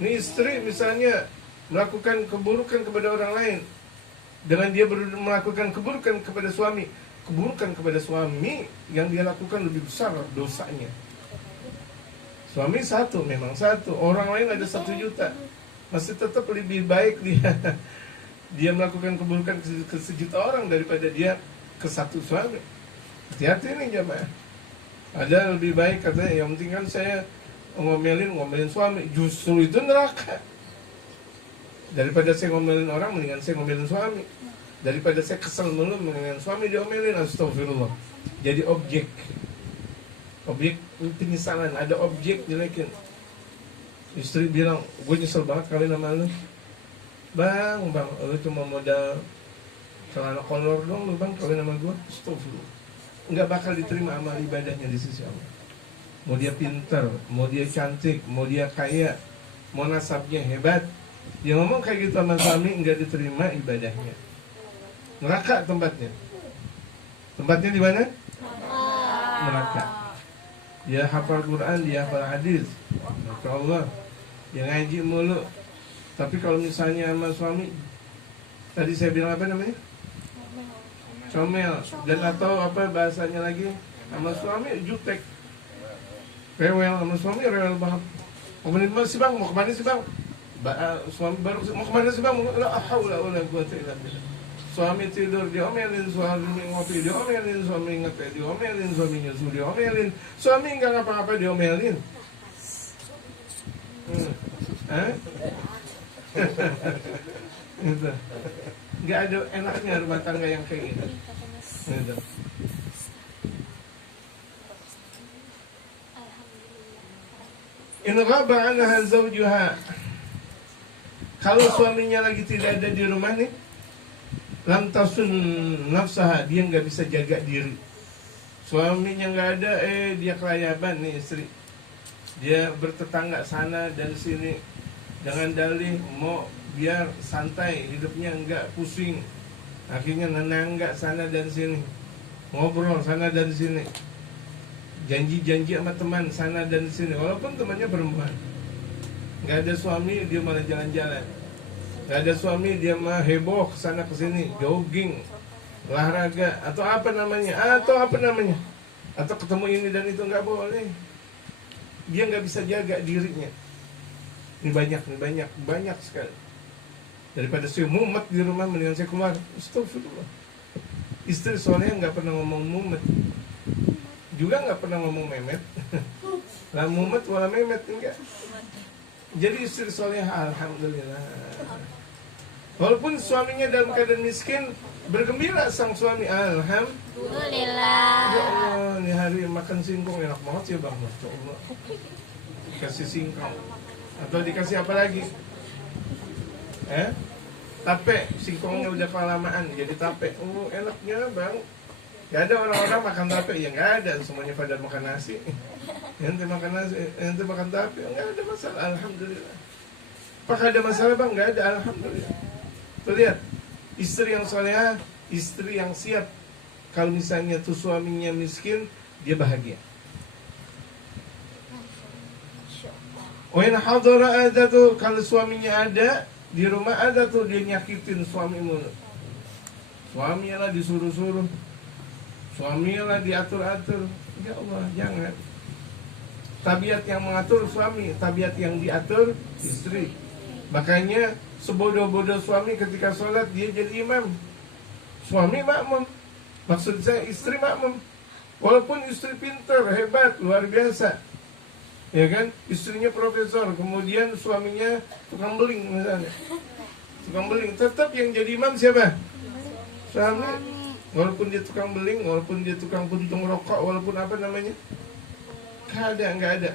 Ini istri misalnya melakukan keburukan kepada orang lain, dengan dia melakukan keburukan kepada suami, keburukan kepada suami yang dia lakukan lebih besar dosanya. Suami satu, memang satu, orang lain ada 1 juta, masih tetap lebih baik dia melakukan keburukan ke 1 juta orang daripada dia ke 1 suami. Hati-hati nih jamaah. Ada lebih baik katanya, yang penting kan saya ngomelin suami, justru itu neraka. Daripada saya ngomelin orang, mendingan saya ngomelin suami. Daripada saya kesel mulu, mendingan suami diomelin, astagfirullah. Jadi objek penyesalan, ada objek jelekin. Istri bilang, gue nyesel banget kawin sama lu. Bang, lu cuma modal celana kolor dong lu bang kawin sama gue. Astagfirullah. Nggak bakal diterima amal ibadahnya di sisi Allah. Mau dia pintar, mau dia cantik, mau dia kaya, mau nasabnya hebat, dia ngomong kayak gitu sama suami, nggak diterima ibadahnya. Neraka tempatnya. Tempatnya di mana? Neraka. Dia hafal Quran, dia hafal hadis, masya Allah, dia ngaji mulu. Tapi kalau misalnya sama suami, tadi saya bilang apa namanya? Comel. Dan atau apa bahasanya lagi, sama suami jutek, rewel. Sama suami rewel banget. Mau kemana sih bang? Mau kemana sih bang? Suami baru mau kemana sih bang? La haula wala quwwata illa billah. Suami tidur diomelin, suami ngopi diomelin, suami ngeteh diomelin, suami nyusu diomelin, suami nggak ngapa-ngapa diomelin. Gitu. Nggak ada enaknya rumah tangga yang kayak gitu. Gitu. In ghaba anha zawjuha. Kalau suaminya lagi tidak ada di rumah nih, lam tasun nafsaha, dia nggak bisa jaga diri. Suaminya nggak ada, dia kelayaban nih istri. Dia bertetangga sana dan sini dengan dalih mau biar santai hidupnya, nggak pusing. Akhirnya nenangga sana dan sini, ngobrol sana dan sini, janji-janji sama teman sana dan sini, walaupun temannya perempuan. Nggak ada suami, dia malah jalan-jalan. Nggak ada suami, dia mah heboh kesana kesini, jogging, olahraga, atau apa namanya, atau ketemu ini dan itu. Nggak boleh. Dia nggak bisa jaga dirinya. Ini banyak sekali. Daripada saya mumet di rumah, mendingan saya keluar. Astagfirullah. Istri soalnya nggak pernah ngomong mumet, juga nggak pernah ngomong memet. Lah mumet wala memet, enggak. Jadi istri soleh, alhamdulillah. Walaupun suaminya dalam keadaan miskin, bergembira sang suami, alhamdulillah. Ya Allah, ini hari makan singkong enak banget ya bang, masya Allah. Dikasih singkong, atau dikasih apa lagi? Tape, singkongnya udah kelamaan jadi tape. Oh enaknya bang. Gak ada orang-orang makan tape, ya nggak ada, semuanya pada makan nasi. Ente makan nasi, ente makan tape, nggak ada masalah, alhamdulillah. Apakah ada masalah bang? Nggak ada, alhamdulillah. Tuh lihat, istri yang solehah, istri yang siap. Kalau misalnya tuh suaminya miskin, dia bahagia. Wain hadara ada tuh, kalau suaminya ada di rumah, ada tuh dia nyakitin suamimu. Suaminya lah disuruh-suruh, suaminya lah diatur-atur. Ya Allah, jangan. Tabiat yang mengatur suami, tabiat yang diatur istri. Makanya sebodoh-bodoh suami ketika sholat dia jadi imam, suami makmum. Maksud saya istri makmum. Walaupun istri pintar, hebat, luar biasa, ya kan, istrinya profesor, kemudian suaminya tukang beling misalnya, tukang beling, tetap yang jadi imam siapa? Suami. Walaupun dia tukang beling, walaupun dia tukang puntung rokok, walaupun apa namanya, nggak ada.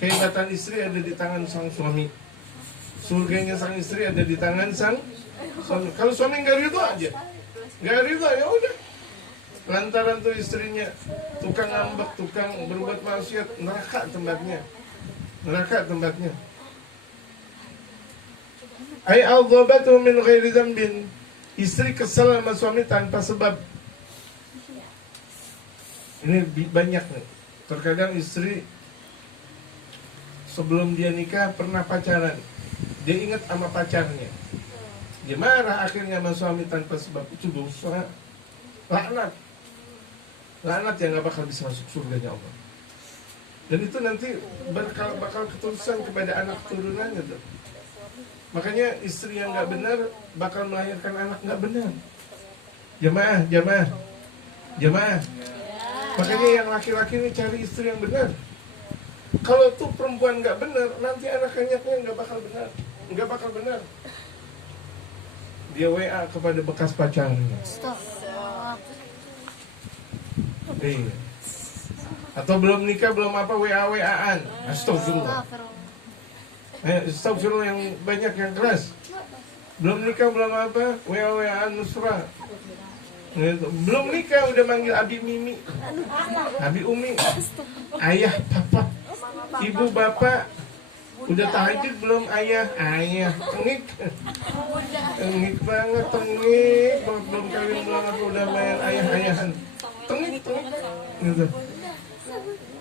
Kehebatan istri ada di tangan sang suami, surganya sang istri ada di tangan sang suami. Kalau suami nggak ridho aja, nggak ridho, ya udah, lantaran tuh istrinya tukang ngambek, tukang berbuat maksiat, neraka tempatnya. Ai al-dhabatu min ghairi dzambin. Istri kesal sama suami tanpa sebab. Ini banyak nih. Terkadang istri sebelum dia nikah pernah pacaran, Dia ingat sama pacarnya. Dia marah akhirnya sama suami tanpa sebab. Itu dosa. Laknat. Laknat yang gak bakal bisa masuk surganya Allah. Dan itu nanti bakal keturusan kepada anak turunannya tuh. Makanya istri yang gak benar bakal melahirkan anak gak benar. Jamaah. Makanya yang laki-laki ini cari istri yang benar. Kalau tuh perempuan gak benar, nanti anak-anaknya gak bakal benar. Dia WA kepada bekas pacarnya. Atau belum nikah, belum apa, WA-WA-an. Astagfirullah. Astagfirullah yang banyak, yang keras. Belum nikah, belum apa, WA-WA-an mesra. Belum nikah udah manggil Abi Mimi, Abi Umi, ayah, papa, ibu, bapak. Udah tahajud belum ayah, tengik banget, belum kawin belum apa udah main ayahan, tengik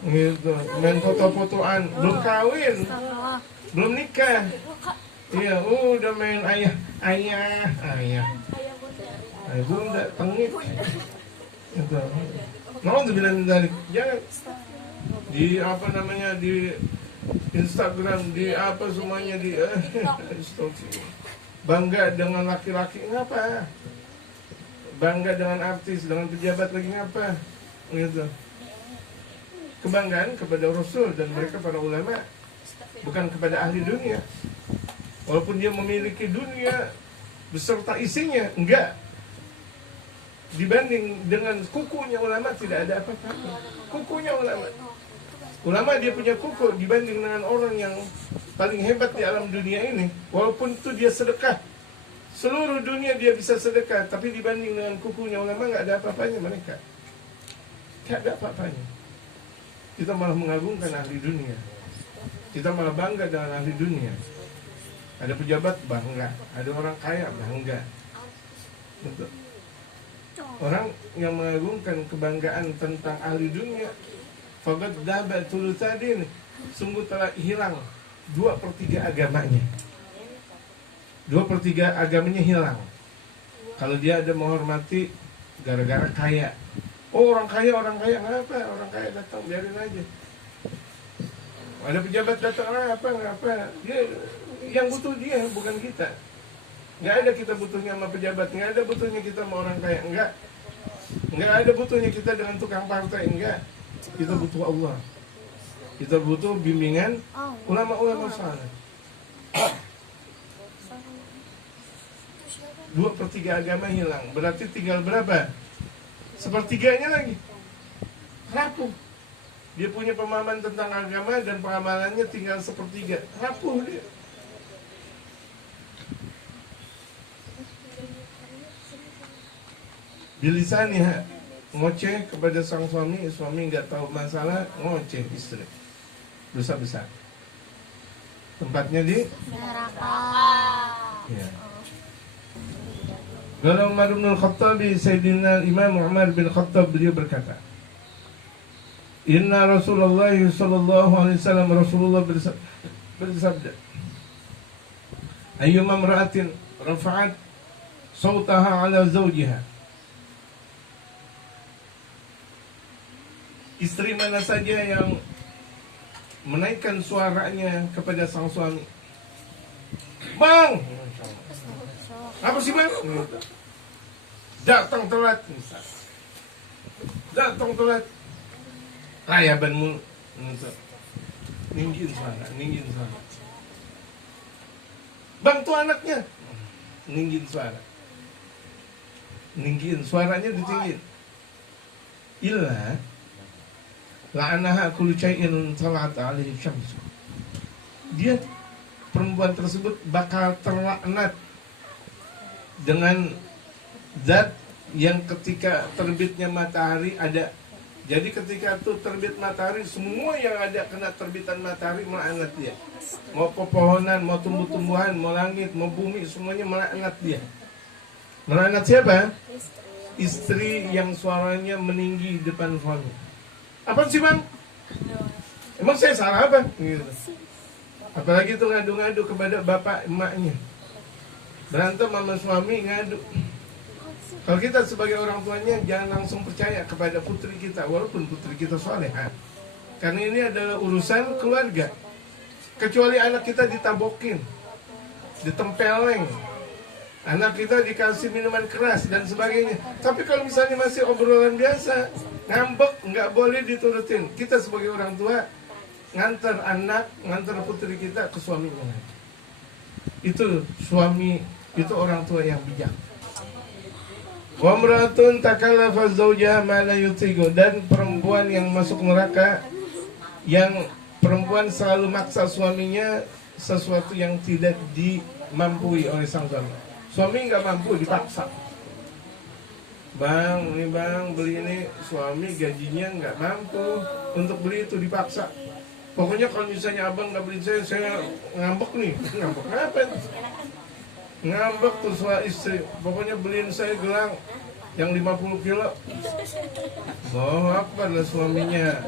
gitu, main foto-fotoan, belum kawin, belum nikah, iya udah main ayah, bunda, tengik, gitu. Nauzubillah dari jangan di apa namanya di Instagram, di apa semuanya di bangga dengan laki-laki ngapa? Bangga dengan artis, dengan pejabat lagi ngapa? Gitu. Kebanggaan kepada Rasul dan mereka para ulama, bukan kepada ahli dunia. Walaupun dia memiliki dunia beserta isinya, enggak. Dibanding dengan kukunya ulama tidak ada apa-apa. Kukunya Ulama dia punya kuku dibanding dengan orang yang paling hebat di alam dunia ini. Walaupun itu dia sedekah, seluruh dunia dia bisa sedekah, tapi dibanding dengan kukunya ulama nggak ada apa-apanya mereka. Nggak ada apa-apanya. Kita malah mengagungkan ahli dunia. Kita malah bangga dengan ahli dunia. Ada pejabat bangga, ada orang kaya bangga. Betul. Orang yang mengagungkan kebanggaan tentang ahli dunia, faqad dhaba thulutsadin, sungguh telah hilang 2/3 agamanya. 2/3 agamanya hilang. Kalau dia ada menghormati gara-gara kaya. Oh orang kaya ngapa? Orang kaya datang biarin aja. Ada pejabat datang ngapa? Dia yang butuh dia bukan kita. Nggak ada kita butuhnya sama pejabat, nggak ada butuhnya kita sama orang kaya, nggak ada butuhnya kita dengan tukang partai, enggak. Kita butuh Allah. Kita butuh bimbingan ulama-ulama saleh. 2/3 agama hilang, berarti tinggal berapa? 1/3-nya lagi rapuh. Dia punya pemahaman tentang agama dan pengamalannya tinggal 1/3, rapuh dia. Bilisaniha, ngoceh kepada sang suami nggak tahu masalah, ngoceh istri, dosa besar. Tempatnya di neraka. Ya. Kalau Umar bin Khattab, Sayyidina Imam Umar bin Khattab, beliau berkata, Inna Rasulullah sallallahu alaihi wasallam, Rasulullah bersabda, ayyuma imra'atin rafa'at sautaha ala zawjiha, istri mana saja yang menaikkan suaranya kepada sang suami, Bang, apa sih bang? Datang telat, layabanmu, ninggin suara. Bang tuh anaknya, ninggin suaranya ditinggin. Illa la'anaha kullu syai'in talat alaihi syams. Dia, perempuan tersebut bakal terlaknat dengan zat yang ketika terbitnya matahari ada. Jadi ketika itu terbit matahari, semua yang ada kena terbitan matahari melaknat dia. Mau pepohonan, mau tumbuh-tumbuhan, mau langit, mau bumi, semuanya melaknat dia. Melaknat siapa? Istri yang suaranya meninggi depan suami. Apa sih bang? Emang saya salah apa? Gitu. Apalagi tuh ngadu-ngadu kepada bapak emaknya. Berantem sama suami ngadu. Kalau kita sebagai orang tuanya jangan langsung percaya kepada putri kita, walaupun putri kita salehah. Karena ini adalah urusan keluarga. Kecuali anak kita ditabokin, ditempeleng, anak kita dikasih minuman keras dan sebagainya. Tapi kalau misalnya masih obrolan biasa, ngambek, nggak boleh diturutin. Kita sebagai orang tua ngantar anak, ngantar putri kita ke suaminya. Itu suami, itu orang tua yang bijak. Wa imra'atun takallafa zawjaha ma la yutiqu, dan perempuan yang masuk neraka, yang perempuan selalu maksa suaminya sesuatu yang tidak dimampui oleh sang suami. Suami nggak mampu, dipaksa. Bang, ini bang, beli ini. Suami gajinya nggak mampu untuk beli itu, dipaksa. Pokoknya kalau misalnya abang nggak beli saya ngambek nih. Ngambek apa? Ngambek tuh suami istri. Pokoknya beliin saya gelang yang 50 kilo. Oh, apa lah suaminya?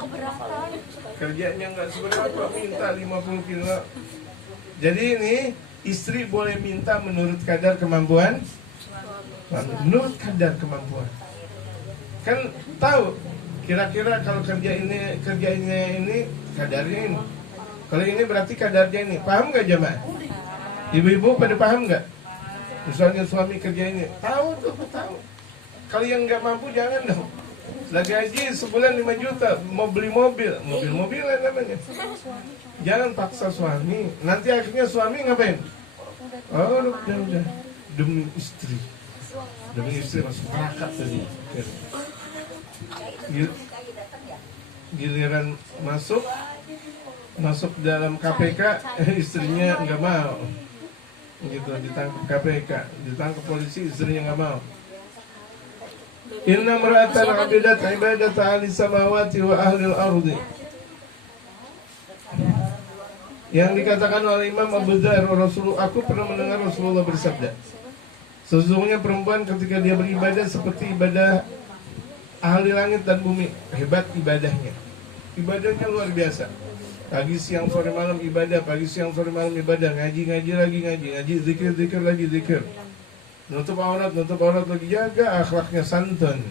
Kerjanya nggak seberapa, minta 50 kilo. Jadi ini istri boleh minta menurut kadar kemampuan. Menurut kadar kemampuan. Kan tahu kira-kira kalau kerjanya ini kadarnya ini. Kalau ini berarti kadarnya ini. Paham nggak jemaah? Ibu-ibu pada paham nggak? Misalnya suami kerja ini, tahu tuh, tahu. Kalau yang nggak mampu jangan dong. Lagi gaji sebulan 5 juta, mau beli mobil-mobilan namanya. Jangan paksa suami. Nanti akhirnya suami ngapain? Oh, udah. Demi istri masuk neraka tadi. Giliran masuk dalam KPK, istrinya nggak mau. Gitu, ditangkap KPK, ditangkap polisi, istrinya nggak mau. Inna mar'atan 'abidat ibadat ahli samawati wa ahli al-ardi. Yang dikatakan oleh Imam Abu Dzar, aku pernah mendengar Rasulullah bersabda, sesungguhnya perempuan ketika dia beribadah seperti ibadah ahli langit dan bumi. Hebat ibadahnya. Ibadahnya luar biasa. Pagi siang sore malam ibadah, pagi siang sore malam ibadah, ngaji lagi ngaji, zikir lagi zikir. Nutup aurat lagi, jaga akhlaknya santun.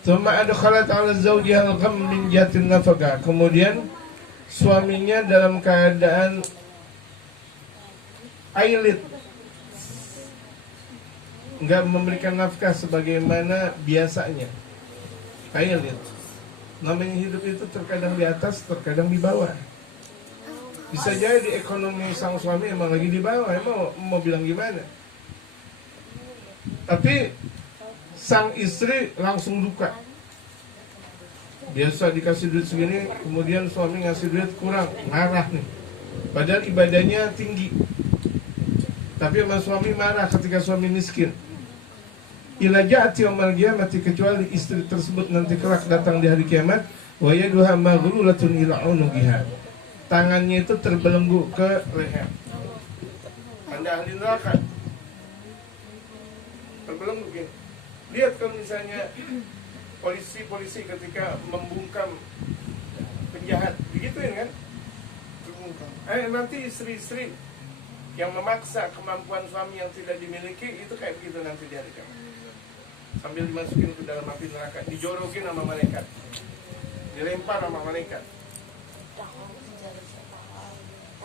Tsumma adkhalat 'ala zawjiha al-gham min jatin nafaqah. Kemudian suaminya dalam keadaan ailit, enggak memberikan nafkah sebagaimana biasanya. Ailit. Namanya hidup itu terkadang di atas, terkadang di bawah. Bisa jadi ekonomi sang suami emang lagi di bawah, emang mau bilang gimana? Tapi sang istri langsung duka. Biasa dikasih duit segini, kemudian suami ngasih duit kurang, marah nih. Padahal ibadahnya tinggi, tapi sama suami marah ketika suami miskin. Ila ja'ati yaumil qiyamati, kecuali istri tersebut nanti kelak datang di hari kiamat, wa yaduha maghlulatun ila unuqiha. Tangannya itu terbelenggu ke leher. Anda ahli neraka. Terbelenggu gini. Lihat kalau misalnya polisi ketika membungkam penjahat, begituin kan? Nanti istri-istri yang memaksa kemampuan suami yang tidak dimiliki, itu kayak begitu nanti di hari kiamat. Sambil dimasukin ke dalam api neraka, dijorokin sama malaikat, dilempar sama malaikat.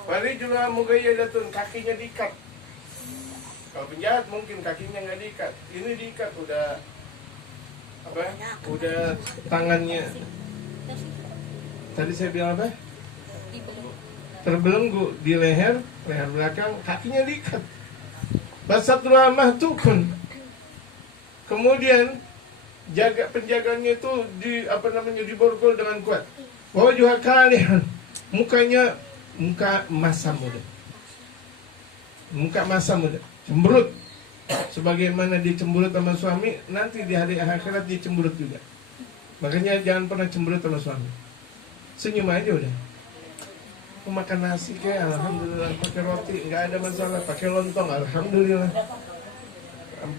Warijulha mughayyadatun, kakinya diikat. Kalau penjahat mungkin kakinya nggak diikat, ini diikat, udah tangannya. Tadi saya bilang apa? Terbelenggu di leher belakang, kakinya diikat. Basatul mahtukun. Kemudian penjaganya itu diborgol dengan kuat. Wajah kalian, muka masa muda, cemberut. Sebagaimana dia cemberut sama suami, nanti di hari akhirat dia cemberut juga. Makanya jangan pernah cemberut sama suami. Senyum aja udah. Mau makan nasi kayak alhamdulillah, pakai roti nggak ada masalah, pakai lontong alhamdulillah.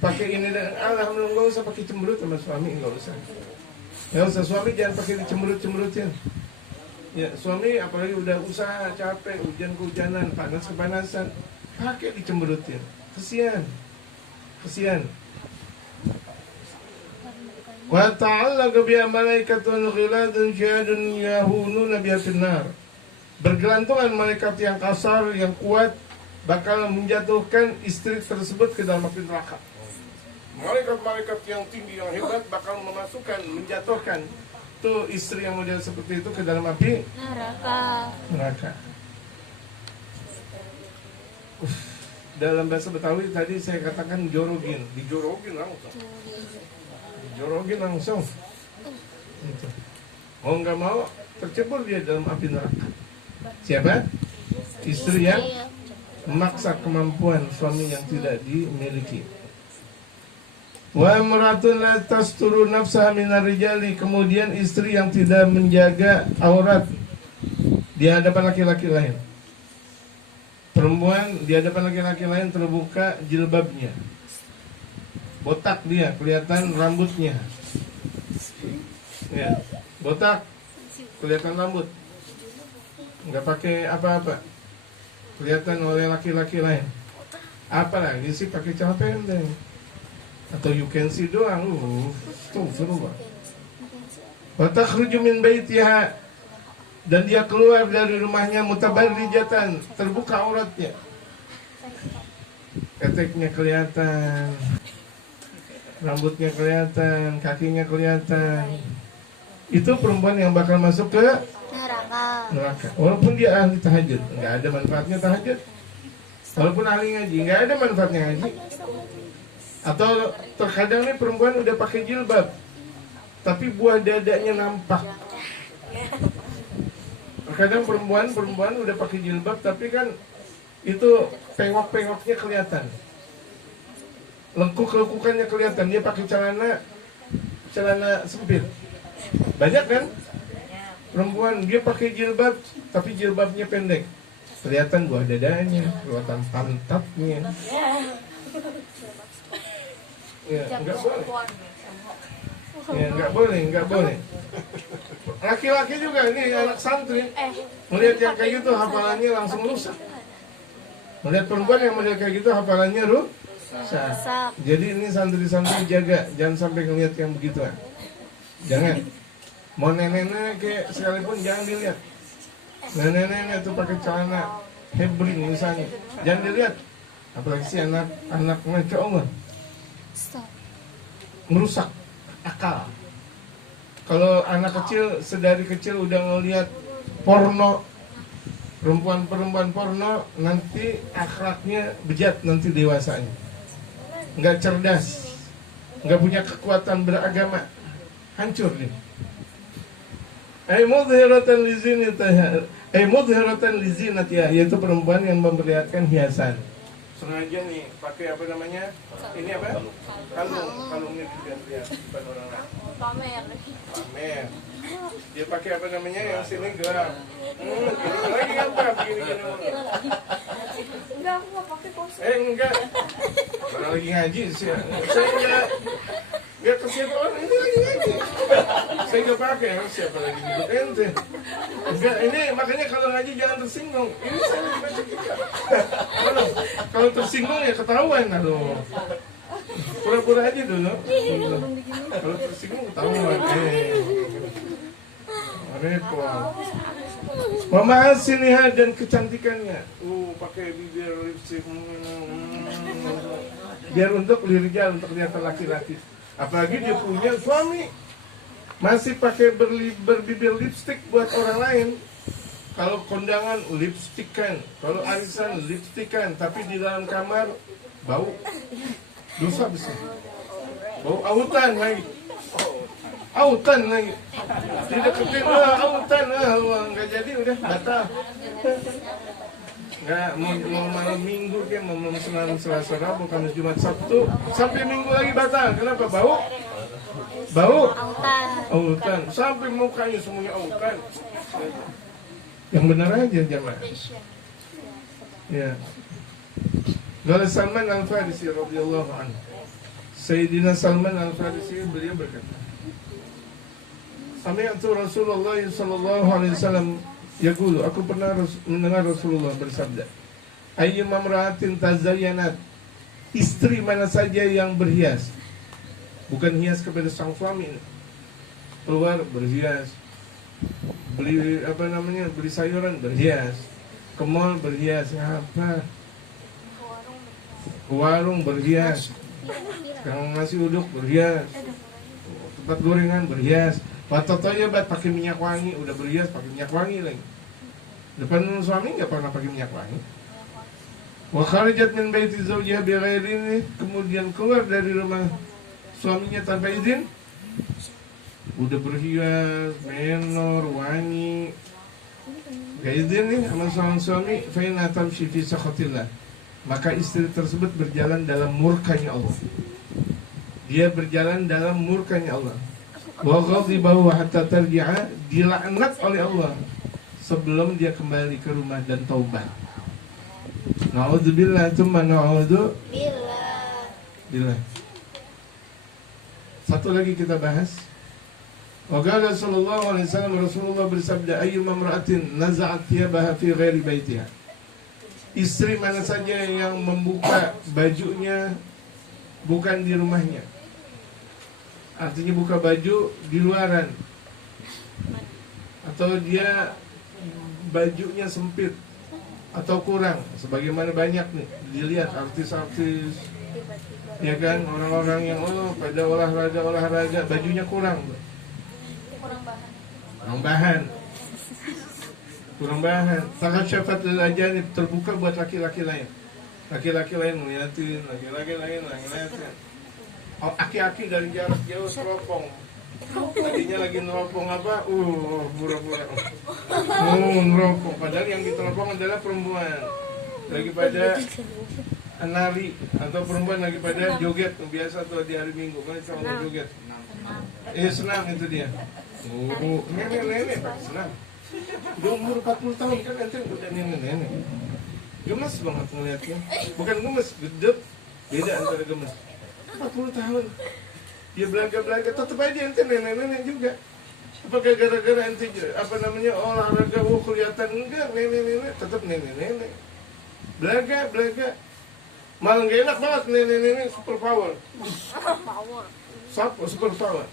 Pakai ini dan alhamdulillah, nggak usah pakai cemberut sama suami, nggak usah. Suami jangan pakai dicemberut-cemberutin. Ya, suami apalagi udah usaha capek, hujan-kehujanan, panas-kepanasan, pakai dicemberutin. Kesian. Wa ta'allaqa bi malaikatun ghiladun syadun yahununa biha finnar. Bergelantungan malaikat yang kasar, yang kuat, bakal menjatuhkan istri tersebut ke dalam api neraka. Malaikat-malaikat yang tinggi, yang hebat bakal menjatuhkan tuh istri yang model seperti itu ke dalam api neraka. Dalam bahasa Betawi tadi saya katakan dijorogin langsung. Gitu. Mau nggak mau tercebur dia dalam api neraka. Siapa? Istri yang memaksa kemampuan suami yang tidak dimiliki. Wa imratun la tasturu nafsaha minar rijali. Kemudian istri yang tidak menjaga aurat di hadapan laki-laki lain. Perempuan di hadapan laki-laki lain terbuka jilbabnya, botak dia, kelihatan rambutnya. Ya, botak, kelihatan rambut, nggak pakai apa-apa, kelihatan oleh laki-laki lain. Apalagi sih pakai celana pendek atau you can see doang, tuh seru banget. Wa takhruju min baitiha, dan dia keluar dari rumahnya mutabarrijatan, terbuka auratnya, keteknya kelihatan, rambutnya kelihatan, kakinya kelihatan. Itu perempuan yang bakal masuk ke neraka. Walaupun dia ahli tahajud, nggak ada manfaatnya tahajud. Walaupun ahli ngaji, nggak ada manfaatnya ngaji. Atau terkadang nih perempuan udah pakai jilbab, tapi buah dadanya nampak. Terkadang perempuan udah pakai jilbab, tapi kan itu pengok-pengoknya kelihatan, lengkuk-lengkukannya kelihatan. Dia pakai celana sempit. Banyak kan perempuan dia pakai jilbab, tapi jilbabnya pendek, kelihatan buah dadanya, kelihatan pantatnya. Ya, nggak boleh. Laki-laki juga ini anak santri melihat yang kayak gitu hafalannya langsung rusak. Melihat perempuan yang model kayak gitu hafalannya rusak. Jadi ini santri-santri jaga, jangan sampai ngelihat yang begitu. Jangan. Mau nenek-nenek kayak sekalipun jangan dilihat. Nenek-nenek tuh pakai celana hebring misalnya, jangan dilihat. Apalagi si anak mereka umur. Merusak akal. Kalau anak kecil sedari kecil udah ngelihat porno, perempuan porno, nanti akhlaknya bejat nanti dewasanya, nggak cerdas, nggak punya kekuatan beragama, hancur dia. Mudhiratan lizinatiha, yaitu perempuan yang memperlihatkan hiasan. Sengaja nih pakai apa namanya? Ini apa? Kalungnya dilihat depan orang lain. Pamer. Dia pakai apa namanya? Yang sini gelap. Lagi apa? Begini. Enggak, aku nggak pakai kos. Enggak. Kalau lagi ngaji saya enggak kesian orang ini lagi ngaji. Saya enggak pakai, siapa lagi nyebut ente. Enggak, ini makanya kalau ngaji jangan tersinggung. Ini saya lagi baca kitab. Kalau tersinggung ya ketahuan aduh. Pura-pura aja dulu. Kalau tersinggung ketahuan. Repot. Memahasiniha dan kecantikannya. Pakai bibir lipstick. Biar untuk lirijal, untuk kelihatan laki-laki. Apalagi dia punya suami masih pakai berbibir lipstick buat orang lain. Kalau kondangan lipstikan, kalau arisan lipstikan, tapi di dalam kamar bau, dosa besar. Bau autan lagi. Dideketin autan, nggak jadi, udah batal. Nggak mau malam minggu kayak mau Senin, Selasa, Rabu, Kamis, Jumat, Sabtu, sampai minggu lagi batal. Kenapa? Bau autan, sampai mukanya semuanya autan. Yang benar aja jamaah. Ya. Qala Salman Al-Farisi radhiyallahu anhu. Sayyidina Salman Al-Farisi beliau berkata, Sami'tu Rasulullah sallallahu alaihi wasallam yaqulu, aku pernah mendengar Rasulullah bersabda, ayyuma imra'atin tazayyanat, istri mana saja yang berhias, bukan hias kepada sang suami, keluar berhias, beli beli sayuran berhias, ke mall berhias, apa, ke warung berhias, yang nasi uduk berhias, tempat gorengan berhias, patotonya pakai minyak wangi, udah berhias pakai minyak wangi lagi. Depan suami nggak pernah pakai minyak wangi. Wa kharajat min baiti zawjiha bighairi ini, kemudian keluar dari rumah suaminya tanpa izin, udah berhias, menor, wangi, gak izin nih sama suami, fa inna tamshi fi sakhatillah, maka istri tersebut berjalan dalam murkanya Allah. Dia berjalan dalam murkanya Allah. Wa ghadibahu hatta tarji'a, dilaknat oleh Allah sebelum dia kembali ke rumah dan taubat. Na'udzubillah, tsumma na'udzubillah. Satu lagi kita bahas. Wa qala sallallahu alaihi wasallam, Rasulullah bersabda, ayyuma imra'atin naza'at thiyabaha fi ghairi baitiha, istri mana saja yang membuka bajunya bukan di rumahnya, artinya buka baju di luaran, atau dia bajunya sempit atau kurang, sebagaimana banyak nih dilihat artis-artis, ya kan, orang-orang yang pada olahraga bajunya kurang bahan. Sangat syafat lil ajanib, terbuka buat laki-laki lain ngeliatin, laki-laki lain ngeliatin. Aki-aki dari jarak jauh teropong, tadinya lagi neropong apa, pura-pura neropong, padahal yang diteropong adalah perempuan lagi pada nari, atau perempuan lagi pada joget. Biasa tuh di hari Minggu kan sama joget, senam itu dia. Nenek senam, udah umur 40 tahun kan, ente udah nenek, gemes banget ngeliatnya, bukan gemes, gedep, beda antara gemes. 40 tahun dia belaga-belaga, tetep aja ente nenek-nenek juga. Apakah gara-gara ente olahraga kelihatan? Enggak, nenek-nenek tetep nenek-nenek, belaga, malah gak enak banget. Nenek-nenek super power, super power,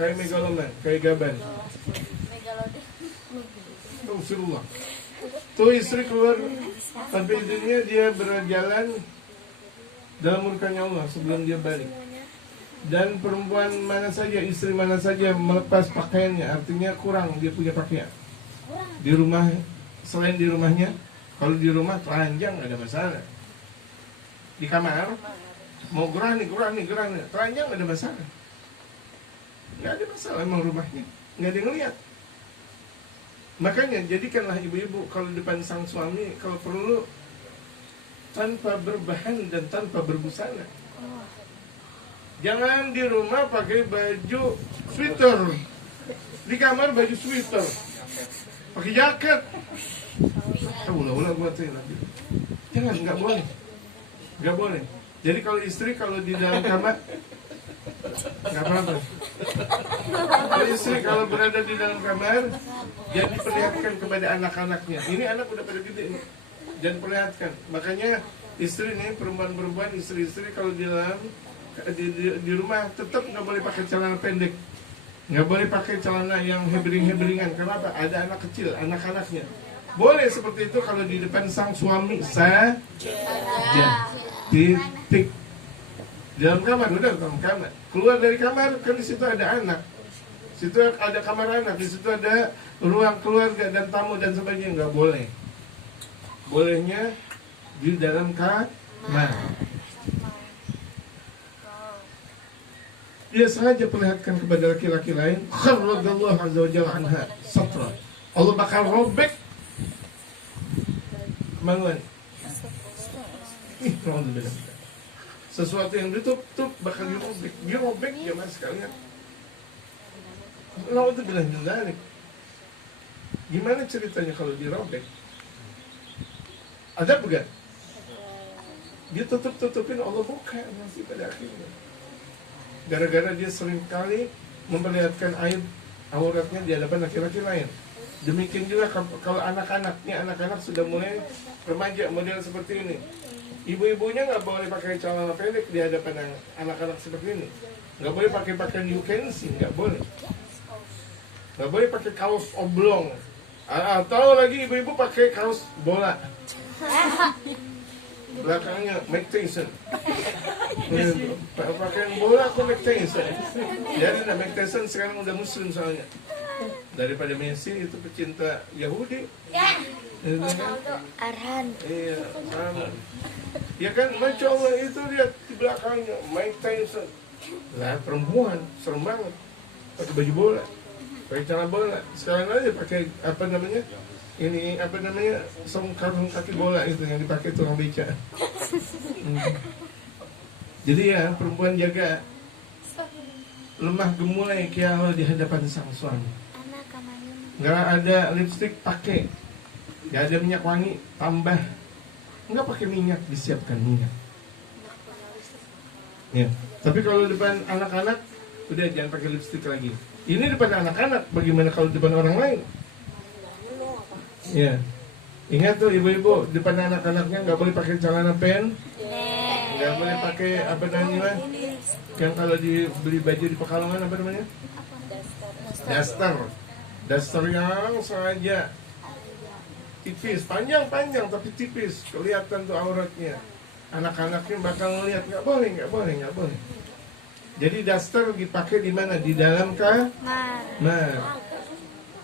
kayak megaloman, kayak gaban. Rasulullah tuh istri keluar tanpa izinnya, dia berjalan dalam murkanya Allah sebelum dia balik. Dan perempuan mana saja, istri mana saja melepas pakaiannya, artinya kurang dia punya pakaian di rumah, selain di rumahnya. Kalau di rumah telanjang gak ada masalah, di kamar mau gerah nih, telanjang gak ada masalah, emang rumahnya gak ada yang ngeliat. Makanya jadikanlah ibu-ibu kalau depan sang suami, kalau perlu tanpa berbahan dan tanpa berbusana. Jangan di rumah pakai baju sweater, di kamar baju sweater, pakai jaket. Ulah buat saya lagi. Jangan, nggak boleh. Jadi kalau istri kalau di dalam kamar nggak apa-apa. Kalau istri kalau berada di dalam kamar, jangan diperlihatkan kepada anak-anaknya. Ini anak udah pada gede nih, jangan perlihatkan. Makanya istri nih, perempuan-perempuan, istri-istri kalau di dalam di rumah tetap nggak boleh pakai celana pendek, nggak boleh pakai celana yang hebring-hebringan. Kenapa? Ada anak kecil, anak-anaknya. Boleh seperti itu kalau di depan sang suami saja. Titik. Di dalam kamar, udah dalam kamar. Keluar dari kamar, kan di situ ada anak, situ ada kamar anak, di situ ada ruang keluarga dan tamu dan sebagainya. Nggak boleh. Bolehnya di dalam kamar. Dia sengaja perlihatkan kepada laki-laki lain. Kharrajallahu azza wa jalla anha satra, Allah bakal robek kemaluan. Sesuatu yang ditutup bakal dirobek jemaah sekalian. Naudzubillah min dzalik. Gimana ceritanya kalau dirobek? Ada bukan? Dia tutupin, Allah buka nanti pada akhirnya. Gara-gara dia sering kali memperlihatkan aib auratnya di hadapan laki-laki lain. Demikian juga kalau anak-anaknya, anak-anak sudah mulai remaja model seperti ini, ibu-ibunya nggak boleh pakai celana pendek di hadapan anak-anak seperti ini. Nggak boleh pakai pakaian you can see, nggak boleh. Nggak boleh pakai kaos oblong. Atau lagi ibu-ibu pakai kaos bola. Belakangnya Mike Tyson. Pakaian bola aku Mike Tyson. Jadi Mike Tyson sekarang udah muslim soalnya. Daripada Messi itu pecinta Yahudi. Arhan. Iya, sama. Ya kan, Masya Allah itu lihat di belakangnya Mike Tyson. Lah perempuan, serem banget. Pakai baju bola, pakai celana bola. Sekarang aja pakai apa namanya? Ini apa namanya? Sarung kaki bola itu yang dipakai tukang beca. Jadi ya, perempuan jaga lemah gemulai kalau di hadapan sang suami. Nggak ada lipstik pakai, nggak ada minyak wangi tambah, nggak pakai minyak, disiapkan minyak. Ya. Tapi kalau depan anak-anak udah jangan pakai lipstik lagi. Ini depan anak-anak, bagaimana kalau depan orang lain? Ya, ingat tuh ibu-ibu depan anak-anaknya nggak boleh pakai celana pen, nggak boleh pakai apa namanya? Yang kalau dibeli baju di Pekalongan apa namanya? Daster yang sengaja tipis, panjang tapi tipis, kelihatan tuh auratnya. Anak-anaknya bakal ngelihat, nggak boleh. Jadi daster dipakai di mana? Di dalam kamar. Nah,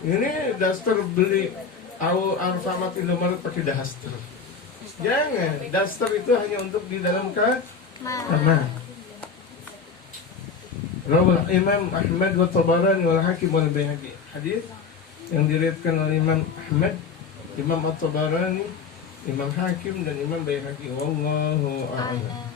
ini daster beli Alfamart Indomaret pakai daster. Jangan, daster itu hanya untuk di dalam kamar. Rawal Imam Ahmad wa Tabarani wal Hakim wal Baihaqi. Hadis yang diriwayatkan oleh Imam Ahmad, Imam At-Tabarani, Imam Hakim dan Imam Baihaqi. Wallahu a'lam.